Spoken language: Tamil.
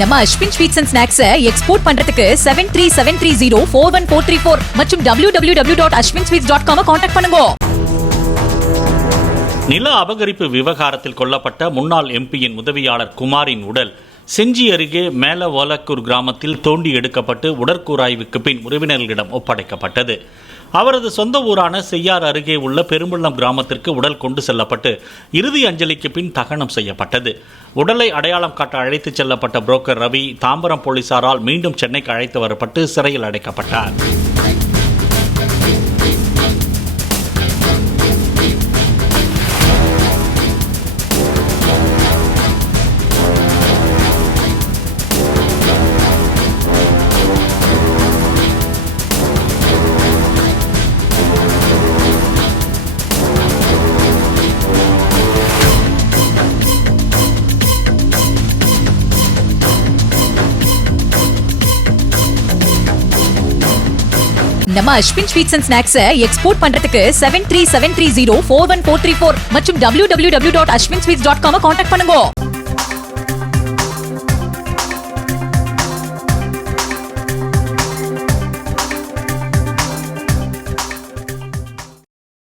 நம்ம Ashwin sweets and snacks export பண்றதுக்கு 7373041434 மற்றும் www.ashwinsweets.com கான்டாக்ட் பண்ணுங்க. நில அபகரிப்பு விவகாரத்தில் கொல்லப்பட்ட முன்னாள் எம்பியின் உதவியாளர் குமாரின் உடல் செஞ்சி அருகே மேலவோலக்கூர் கிராமத்தில் தோண்டி எடுக்கப்பட்டு உடற்கூராய்வுக்கு பின் உறவினர்களிடம் ஒப்படைக்கப்பட்டது. அவரது சொந்த ஊரான செய்யார் அருகே உள்ள பெரும்பள்ளம் கிராமத்திற்கு உடல் கொண்டு செல்லப்பட்டு இறுதி அஞ்சலிக்கு பின் தகனம் செய்யப்பட்டது. உடலை அடையாளம் காட்ட அழைத்துச் செல்லப்பட்ட புரோக்கர் ரவி தாம்பரம் போலீசாரால் மீண்டும் சென்னைக்கு அழைத்து வரப்பட்டு சிறையில் அடைக்கப்பட்டார். நம்ம Ashwin sweets and snacks export பண்றதுக்கு 7373041434 மற்றும் www.ashwinsweets.com கான்டாக்ட் பண்ணுங்க.